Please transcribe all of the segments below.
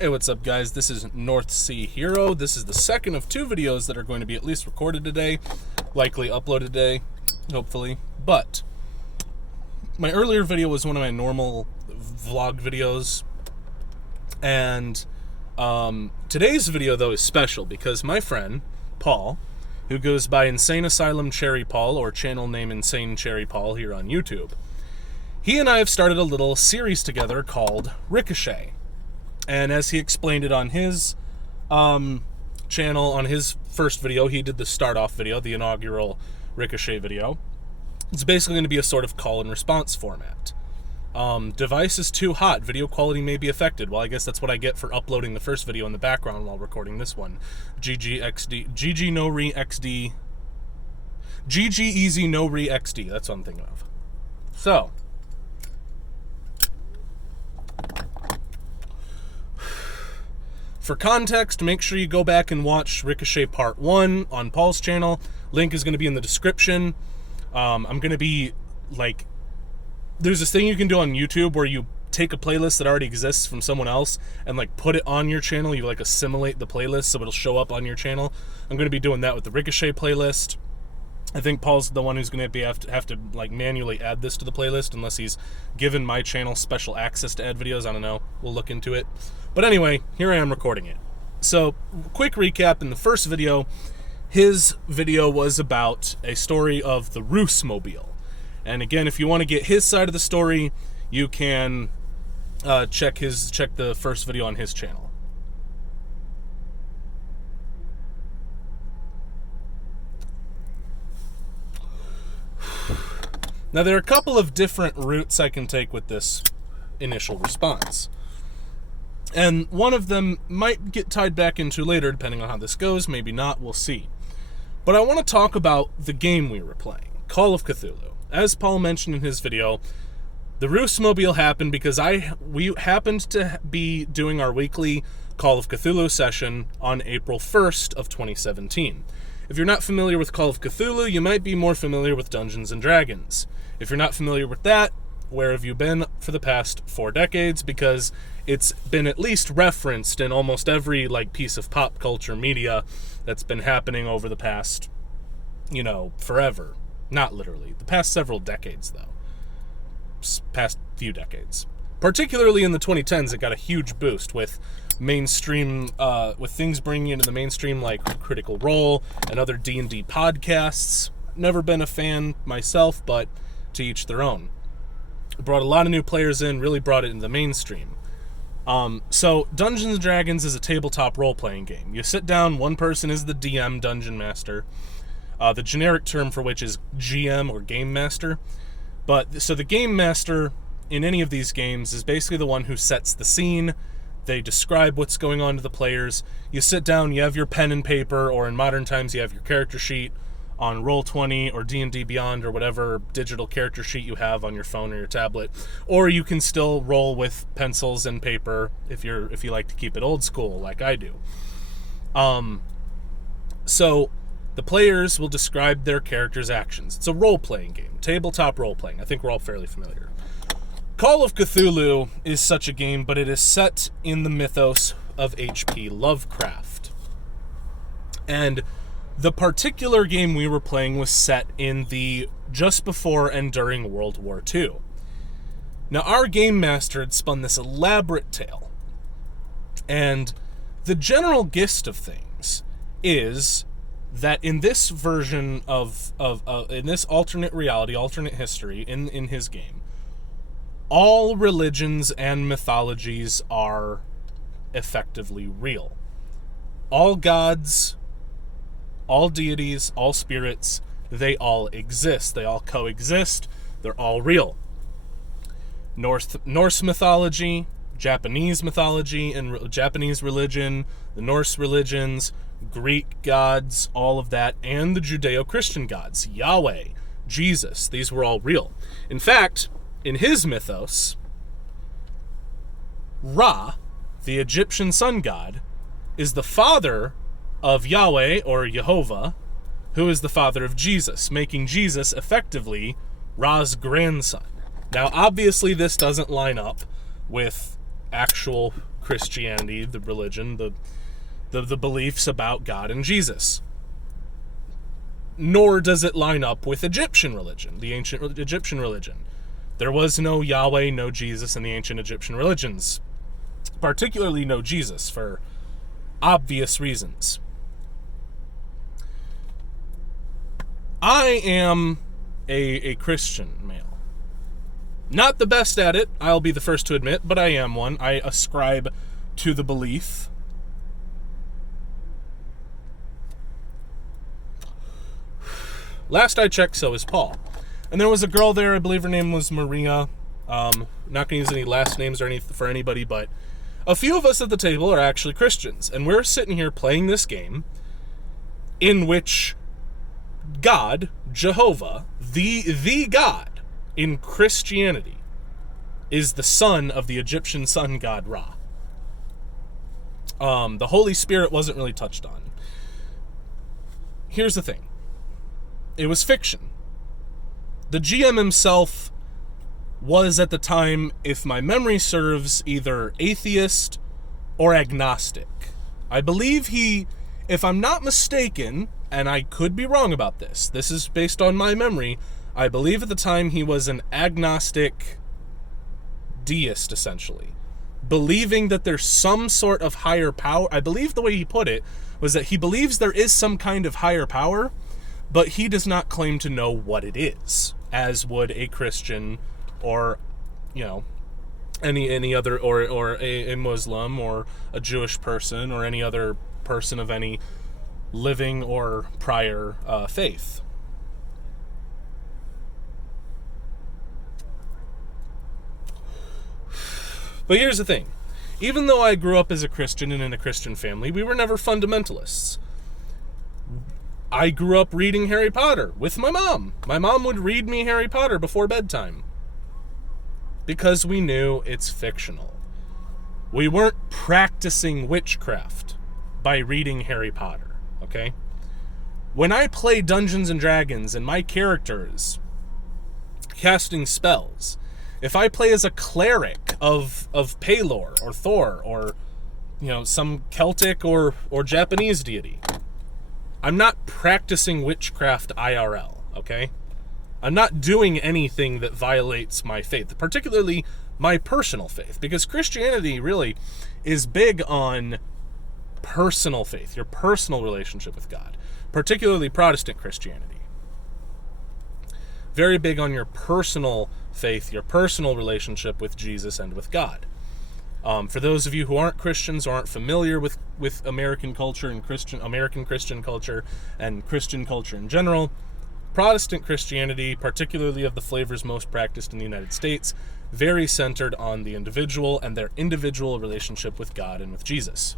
Hey, what's up, guys? This is North Sea Hero. This is the second of two videos that are going to be at least recorded today, likely uploaded today, hopefully. But my earlier video was one of my normal vlog videos, and today's video, though, is special because my friend, Paul, who goes by Insane Asylum Cherry Paul, or channel name Insane Cherry Paul here on YouTube, he and I have started a little series together called Ricochet. And as he explained it on his channel, on his first video, he did the start-off video, the inaugural Ricochet video. It's basically going to be a sort of call and response format. Device is too hot. Video quality may be affected. Well, I guess that's what I get for uploading the first video in the background while recording this one. GG no re XD. GG easy no re XD. That's what I'm thinking of. So, for context, make sure you go back and watch Ricochet Part 1 on Paul's channel. Link is going to be in the description. I'm going to be, like, there's this thing you can do on YouTube where you take a playlist that already exists from someone else and, like, put it on your channel. You, like, assimilate the playlist so it'll show up on your channel. I'm going to be doing that with the Ricochet playlist. I think Paul's the one who's going to have to like manually add this to the playlist unless he's given my channel special access to add videos. I don't know. We'll look into it. But anyway, here I am recording it. So, quick recap. In the first video, his video was about a story of the Ricochet. And again, if you want to get his side of the story, you can check the first video on his channel. Now, there are a couple of different routes I can take with this initial response. And one of them might get tied back into later, depending on how this goes. Maybe not. We'll see. But I want to talk about the game we were playing, Call of Cthulhu. As Paul mentioned in his video, the Ricochet happened because we happened to be doing our weekly Call of Cthulhu session on April 1st of 2017. If you're not familiar with Call of Cthulhu, you might be more familiar with Dungeons & Dragons. If you're not familiar with that, where have you been for the past 4 decades? Because it's been at least referenced in almost every piece of pop culture media that's been happening over the past, forever. Not literally. The past several decades, though. Past few decades. Particularly in the 2010s, it got a huge boost with mainstream, with things bringing into the mainstream like Critical Role and other D&D podcasts. Never been a fan myself, but to each their own. It brought a lot of new players in, really brought it into the mainstream. So Dungeons & Dragons is a tabletop role-playing game. You sit down, one person is the DM, Dungeon Master. The generic term for which is GM or Game Master. So the Game Master in any of these games is basically the one who sets the scene. They describe what's going on to the players. You sit down, you have your pen and paper, or in modern times you have your character sheet on Roll20 or D&D Beyond or whatever digital character sheet you have on your phone or your tablet. Or you can still roll with pencils and paper if you like to keep it old school like I do. So the players will describe their characters' actions. It's a role-playing game, tabletop role-playing. I think we're all fairly familiar. Call of Cthulhu is such a game, but it is set in the mythos of H.P. Lovecraft. And the particular game we were playing was set in the just before and during World War II. Now, our game master had spun this elaborate tale. And the general gist of things is that in this version in this alternate reality, alternate history in his game, all religions and mythologies are effectively real. All gods, all deities, all spirits, they all exist. They all coexist. They're all real. Norse mythology, Japanese mythology, and Japanese religion, the Norse religions, Greek gods, all of that, and the Judeo-Christian gods, Yahweh, Jesus, these were all real. In fact, in his mythos, Ra, the Egyptian sun god, is the father of Yahweh, or Jehovah, who is the father of Jesus, making Jesus effectively Ra's grandson. Now, obviously, this doesn't line up with actual Christianity, the religion, the beliefs about God and Jesus. Nor does it line up with Egyptian religion, the ancient Egyptian religion. There was no Yahweh, no Jesus in the ancient Egyptian religions. Particularly no Jesus, for obvious reasons. I am a Christian male. Not the best at it, I'll be the first to admit, but I am one. I ascribe to the belief. Last I checked, so is Paul. And there was a girl there, I believe her name was Maria. Not going to use any last names or for anybody, but a few of us at the table are actually Christians. And we're sitting here playing this game in which God, Jehovah, the God in Christianity, is the son of the Egyptian sun god Ra. The Holy Spirit wasn't really touched on. Here's the thing. It was fiction. The GM himself was, at the time, if my memory serves, either atheist or agnostic. I believe he, if I'm not mistaken, and I could be wrong about this is based on my memory, I believe at the time he was an agnostic deist, essentially. Believing that there's some sort of higher power. I believe the way he put it was that he believes there is some kind of higher power, but he does not claim to know what it is, as would a Christian or, any other, or a Muslim or a Jewish person or any other person of any living or prior faith. But here's the thing. Even though I grew up as a Christian and in a Christian family, we were never fundamentalists. I grew up reading Harry Potter with my mom. My mom would read me Harry Potter before bedtime, because we knew it's fictional. We weren't practicing witchcraft by reading Harry Potter, okay? When I play Dungeons and Dragons and my characters casting spells, if I play as a cleric of Pelor or Thor or, some Celtic or Japanese deity, I'm not practicing witchcraft IRL, okay? I'm not doing anything that violates my faith, particularly my personal faith, because Christianity really is big on personal faith, your personal relationship with God, particularly Protestant Christianity. Very big on your personal faith, your personal relationship with Jesus and with God. For those of you who aren't Christians or aren't familiar with American culture and American Christian culture and Christian culture in general, Protestant Christianity, particularly of the flavors most practiced in the United States, very centered on the individual and their individual relationship with God and with Jesus.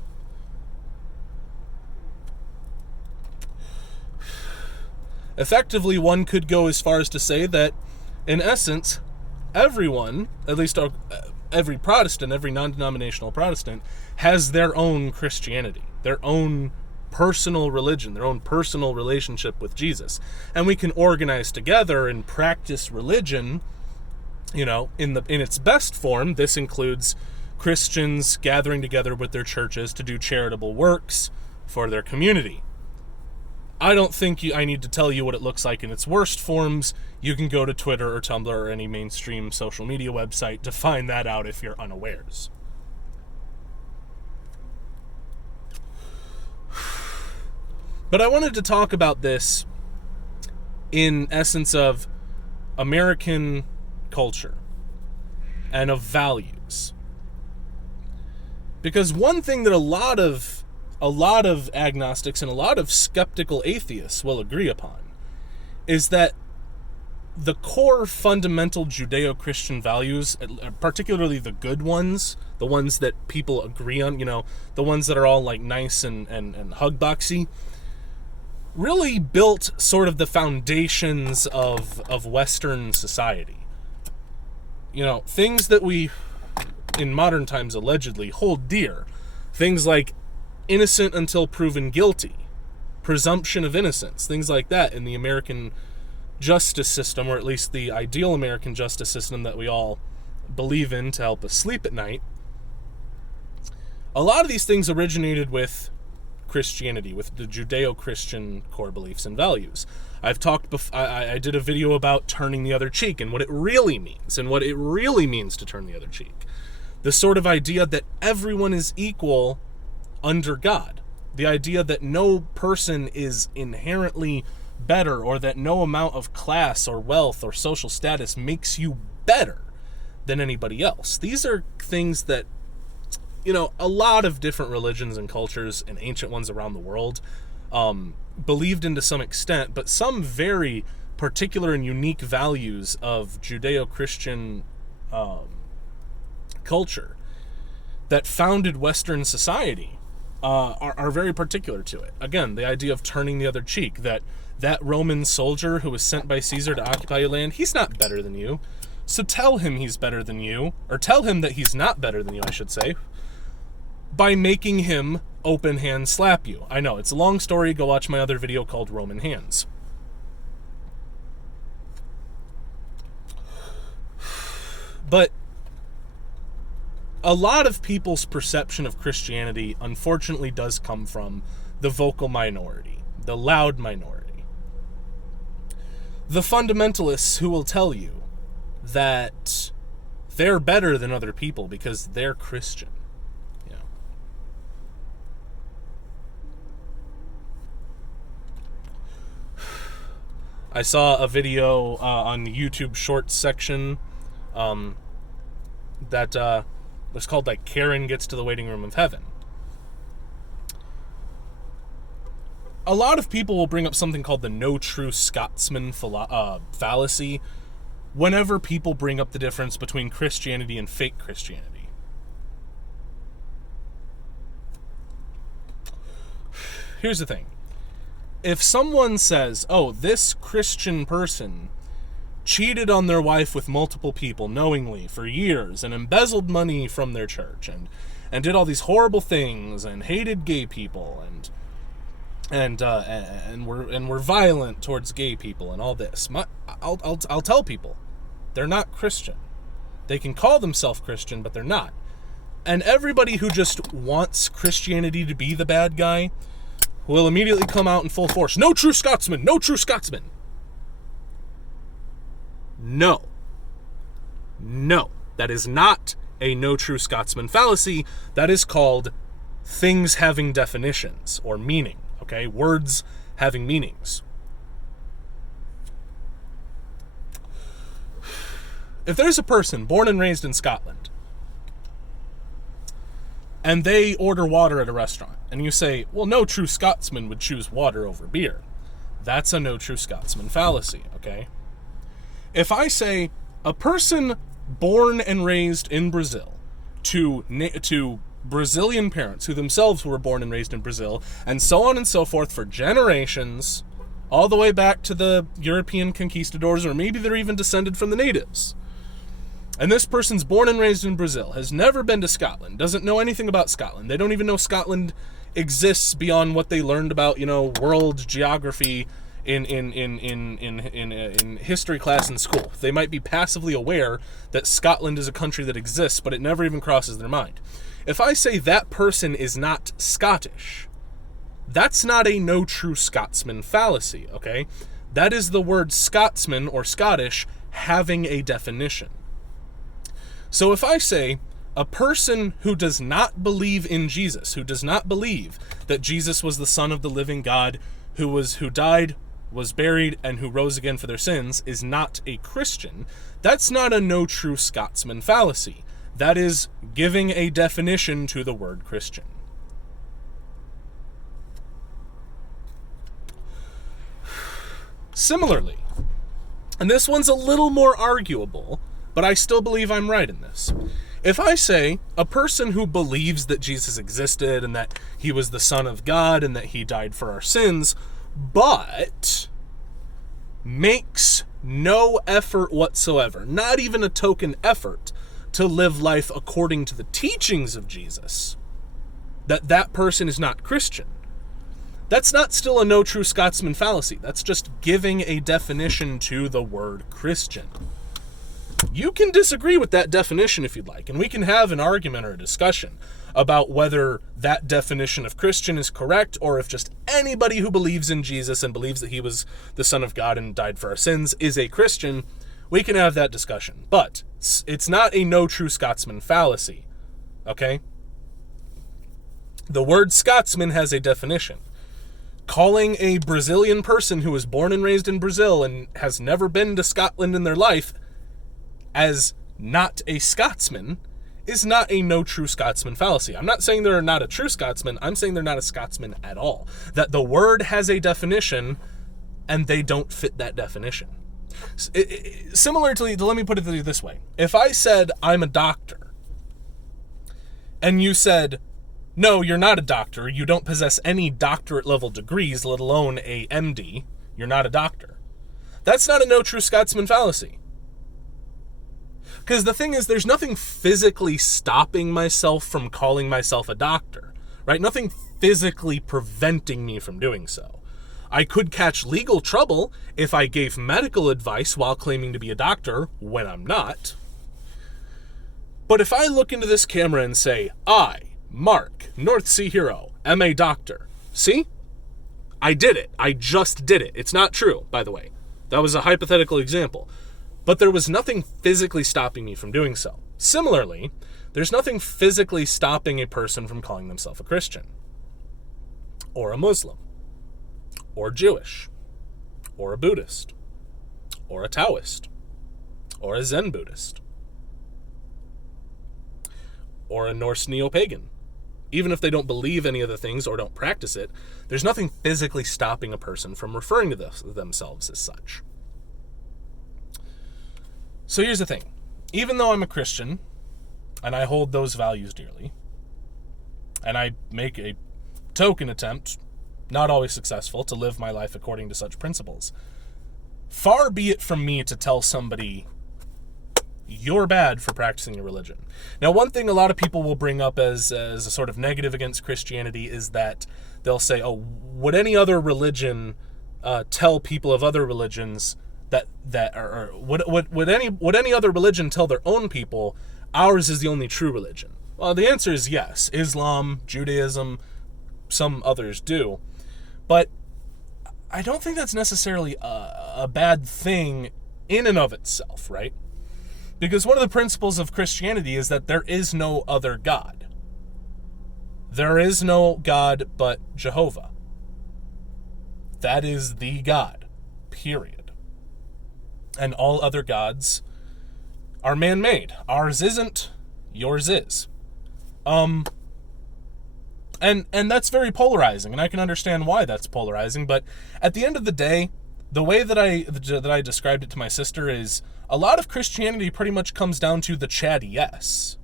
Effectively, one could go as far as to say that, in essence, everyone, at least every Protestant, every non-denominational Protestant, has their own Christianity, their own personal religion, their own personal relationship with Jesus. And we can organize together and practice religion, in its best form. This includes Christians gathering together with their churches to do charitable works for their community. I don't think I need to tell you what it looks like in its worst forms. You can go to Twitter or Tumblr or any mainstream social media website to find that out if you're unawares. But I wanted to talk about this in essence of American culture and of values. Because one thing that a lot of agnostics and a lot of skeptical atheists will agree upon is that the core fundamental Judeo-Christian values, particularly the good ones, the ones that people agree on, the ones that are all like nice and hug-boxy, really built sort of the foundations of Western society. Things that we, in modern times, allegedly hold dear. Things like innocent until proven guilty, presumption of innocence, things like that in the American justice system, or at least the ideal American justice system that we all believe in to help us sleep at night. A lot of these things originated with Christianity, with the Judeo-Christian core beliefs and values. I did a video about turning the other cheek and what it really means, and what it really means to turn the other cheek. The sort of idea that everyone is equal under God. The idea that no person is inherently better, or that no amount of class or wealth or social status makes you better than anybody else. These are things that, a lot of different religions and cultures and ancient ones around the world believed in to some extent, but some very particular and unique values of Judeo-Christian culture that founded Western society are very particular to it. Again, the idea of turning the other cheek, that Roman soldier who was sent by Caesar to occupy your land, he's not better than you. So tell him he's better than you, or tell him that he's not better than you, I should say, by making him open hand slap you. I know, it's a long story. Go watch my other video called Roman Hands. But a lot of people's perception of Christianity, unfortunately, does come from the vocal minority, the loud minority. The fundamentalists who will tell you that they're better than other people because they're Christian. I saw a video on the YouTube Shorts section that was called, like, Karen Gets to the Waiting Room of Heaven. A lot of people will bring up something called the no true Scotsman fallacy whenever people bring up the difference between Christianity and fake Christianity. Here's the thing. If someone says, oh, this Christian person cheated on their wife with multiple people knowingly for years and embezzled money from their church and did all these horrible things and hated gay people and were violent towards gay people and all this, I'll tell people they're not Christian. They can call themselves Christian, but they're not. And everybody who just wants Christianity to be the bad guy will immediately come out in full force. No true Scotsman! No true Scotsman! No. No. That is not a no true Scotsman fallacy. That is called things having definitions or meaning. Okay? Words having meanings. If there's a person born and raised in Scotland and they order water at a restaurant, and you say, well, no true Scotsman would choose water over beer. That's a no true Scotsman fallacy, okay? If I say a person born and raised in Brazil to Brazilian parents who themselves were born and raised in Brazil, and so on and so forth for generations, all the way back to the European conquistadors, or maybe they're even descended from the natives, and this person's born and raised in Brazil, has never been to Scotland, doesn't know anything about Scotland. They don't even know Scotland exists beyond what they learned about, world geography in history class in school. They might be passively aware that Scotland is a country that exists, but it never even crosses their mind. If I say that person is not Scottish, that's not a no true Scotsman fallacy, okay? That is the word Scotsman or Scottish having a definition. So if I say a person who does not believe in Jesus, who does not believe that Jesus was the Son of the living God, who died, was buried, and who rose again for their sins, is not a Christian, that's not a no true Scotsman fallacy. That is giving a definition to the word Christian. Similarly, and this one's a little more arguable, but I still believe I'm right in this. If I say a person who believes that Jesus existed and that he was the Son of God and that he died for our sins, but makes no effort whatsoever, not even a token effort, to live life according to the teachings of Jesus, that person is not Christian. That's not still a no true Scotsman fallacy. That's just giving a definition to the word Christian. You can disagree with that definition if you'd like, and we can have an argument or a discussion about whether that definition of Christian is correct, or if just anybody who believes in Jesus and believes that he was the Son of God and died for our sins is a Christian. We can have that discussion. But it's not a no true Scotsman fallacy, okay? The word Scotsman has a definition. Calling a Brazilian person who was born and raised in Brazil and has never been to Scotland in their life as not a Scotsman is not a no true Scotsman fallacy. I'm not saying they're not a true Scotsman. I'm saying they're not a Scotsman at all. That the word has a definition and they don't fit that definition. Similar to, let me put it this way. If I said I'm a doctor and you said, no, you're not a doctor, you don't possess any doctorate level degrees, let alone a MD, you're not a doctor. That's not a no true Scotsman fallacy. Because the thing is, there's nothing physically stopping myself from calling myself a doctor, right? Nothing physically preventing me from doing so. I could catch legal trouble if I gave medical advice while claiming to be a doctor when I'm not. But if I look into this camera and say, I, Mark, North Sea Hero, am a doctor, see? I did it. I just did it. It's not true, by the way. That was a hypothetical example. But there was nothing physically stopping me from doing so. Similarly, there's nothing physically stopping a person from calling themselves a Christian, or a Muslim, or Jewish, or a Buddhist, or a Taoist, or a Zen Buddhist, or a Norse neo-pagan. Even if they don't believe any of the things or don't practice it, there's nothing physically stopping a person from referring to themselves as such. So here's the thing. Even though I'm a Christian, and I hold those values dearly, and I make a token attempt, not always successful, to live my life according to such principles, far be it from me to tell somebody, you're bad for practicing your religion. Now, one thing a lot of people will bring up as a sort of negative against Christianity is that they'll say, oh, would any other religion tell people of other religions would any other religion tell their own people ours is the only true religion? Well, the answer is yes. Islam, Judaism, some others do. But I don't think that's necessarily a bad thing in and of itself, right? Because one of the principles of Christianity is that there is no other God. There is no God but Jehovah. That is the God, period. And all other gods are man-made. Ours isn't, yours is. And that's very polarizing, and I can understand why that's polarizing, but at the end of the day, the way that I described it to my sister is a lot of Christianity pretty much comes down to the chatty yes.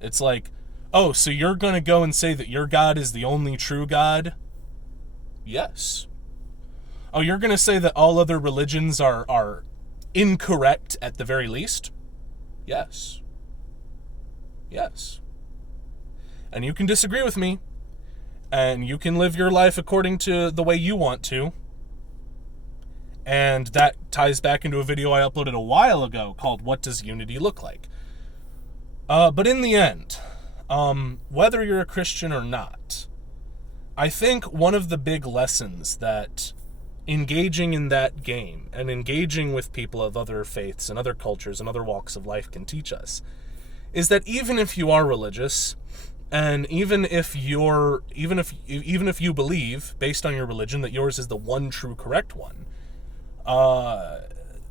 It's like, oh, so you're going to go and say that your God is the only true God? Yes. Oh, you're going to say that all other religions are incorrect at the very least? Yes. Yes. And you can disagree with me, and you can live your life according to the way you want to. And that ties back into a video I uploaded a while ago called What Does Unity Look Like? But in the end, whether you're a Christian or not, I think one of the big lessons that engaging in that game and engaging with people of other faiths and other cultures and other walks of life can teach us is that even if you are religious, and even if you believe based on your religion that yours is the one true correct one,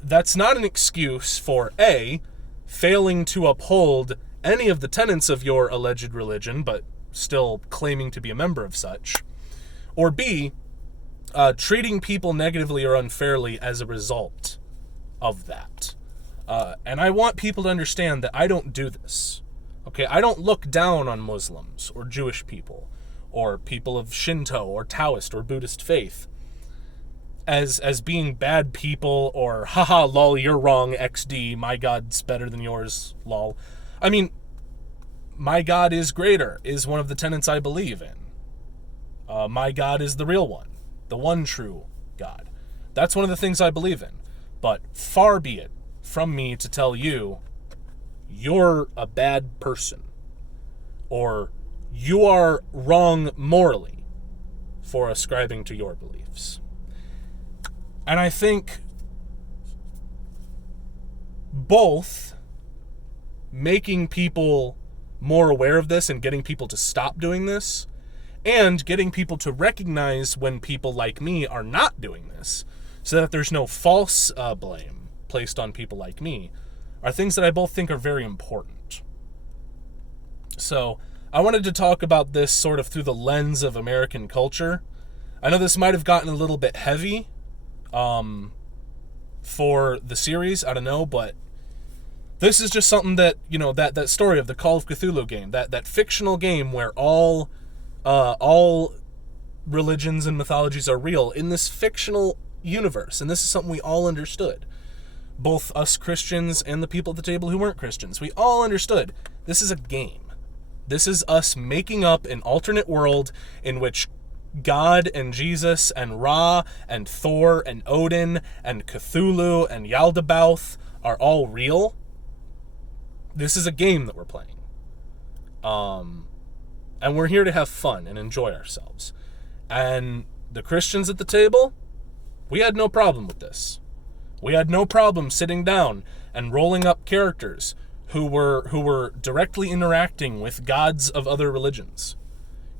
that's not an excuse for A, failing to uphold any of the tenets of your alleged religion but still claiming to be a member of such, or B, treating people negatively or unfairly as a result of that. And I want people to understand that I don't do this. Okay, I don't look down on Muslims or Jewish people or people of Shinto or Taoist or Buddhist faith as being bad people or haha lol you're wrong XD, my God's better than yours lol. I mean, my God is greater is one of the tenets I believe in. My God is the real one. The one true God. That's one of the things I believe in. But far be it from me to tell you you're a bad person or you are wrong morally for ascribing to your beliefs. And I think both making people more aware of this and getting people to stop doing this, and getting people to recognize when people like me are not doing this, so that there's no false blame placed on people like me, are things that I both think are very important. So I wanted to talk about this sort of through the lens of American culture. I know this might have gotten a little bit heavy for the series, I don't know, but this is just something that, that story of the Call of Cthulhu game, that fictional game where all religions and mythologies are real in this fictional universe, and this is something we all understood. Both us Christians and the people at the table who weren't Christians. We all understood this is a game. This is us making up an alternate world in which God and Jesus and Ra and Thor and Odin and Cthulhu and Yaldabaoth are all real. This is a game that we're playing. And we're here to have fun and enjoy ourselves. And the Christians at the table, we had no problem with this. We had no problem sitting down and rolling up characters who were directly interacting with gods of other religions.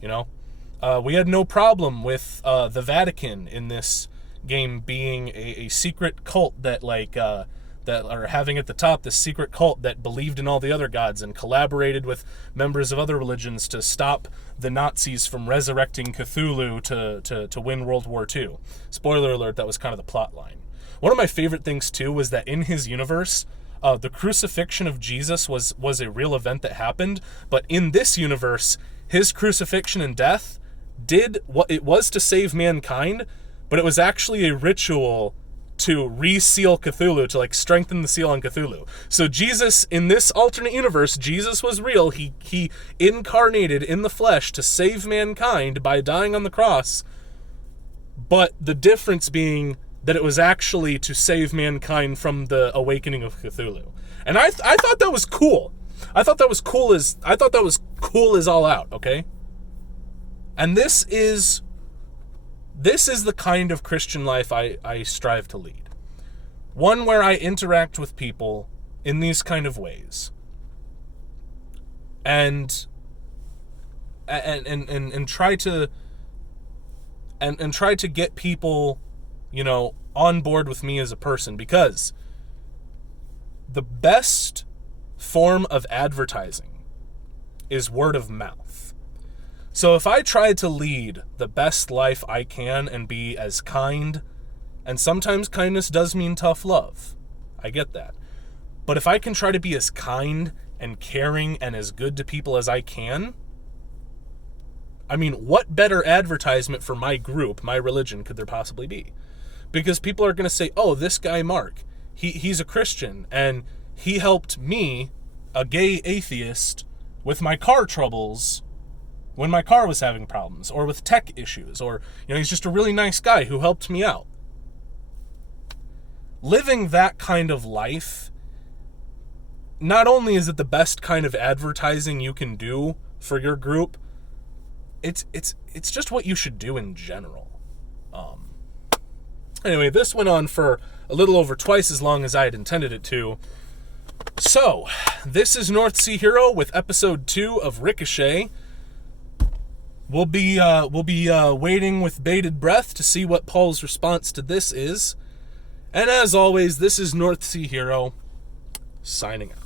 We had no problem with the Vatican in this game being a secret cult that are having at the top this secret cult that believed in all the other gods and collaborated with members of other religions to stop the Nazis from resurrecting Cthulhu to win World War II. Spoiler alert, that was kind of the plot line. One of my favorite things, too, was that in his universe, the crucifixion of Jesus was a real event that happened, but in this universe, his crucifixion and death did what it was to save mankind, but it was actually a ritual to reseal Cthulhu, to strengthen the seal on Cthulhu. So Jesus, in this alternate universe, Jesus was real. He incarnated in the flesh to save mankind by dying on the cross, but the difference being that it was actually to save mankind from the awakening of Cthulhu. And I thought that was cool. I thought that was cool as all out, okay? And this is the kind of Christian life I strive to lead. One where I interact with people in these kind of ways. And try to get people, on board with me as a person, because the best form of advertising is word of mouth. So if I try to lead the best life I can and be as kind, and sometimes kindness does mean tough love, I get that. But if I can try to be as kind and caring and as good to people as I can, what better advertisement for my group, my religion, could there possibly be? Because people are going to say, oh, this guy Mark, he's a Christian, and he helped me, a gay atheist, with my car troubles when my car was having problems, or with tech issues, or, he's just a really nice guy who helped me out. Living that kind of life, not only is it the best kind of advertising you can do for your group, it's just what you should do in general. Anyway, this went on for a little over twice as long as I had intended it to. So, this is North Sea Hero with episode 2 of Ricochet. We'll be waiting with bated breath to see what Paul's response to this is. And as always, this is North Sea Hero, signing out.